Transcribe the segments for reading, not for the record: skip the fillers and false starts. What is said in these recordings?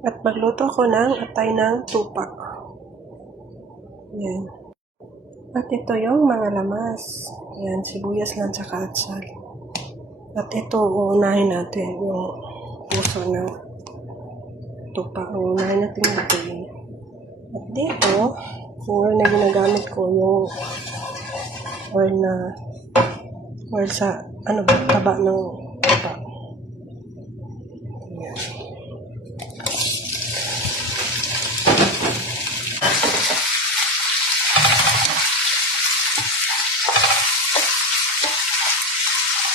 At magluto ko ng atay ng tupa. Yan. At ito yung mga lamas. Yan, sibuyas lang tsaka atsal. At ito, uunahin natin yung puso ng tupa. Uunahin natin yung tupa. At dito, yung oil na ginagamit ko, yung oil sa, taba ng tupa. Yan.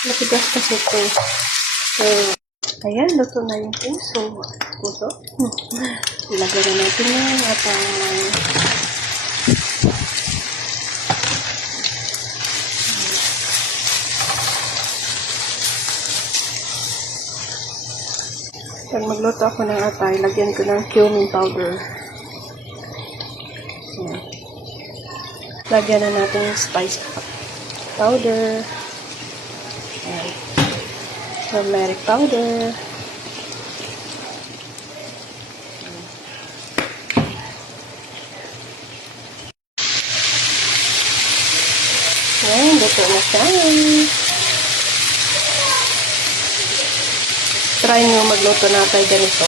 Matigas kasi ito. So, ayan, luto na yung puso. Ilagay na natin yan at pag magluto ako ng atay, lagyan ko ng cumin powder. Ayan. Lagyan na natin yung spice powder. Ayan. Turmeric powder. Ayan, luto na siya. Try nyo magluto na tayo ganito.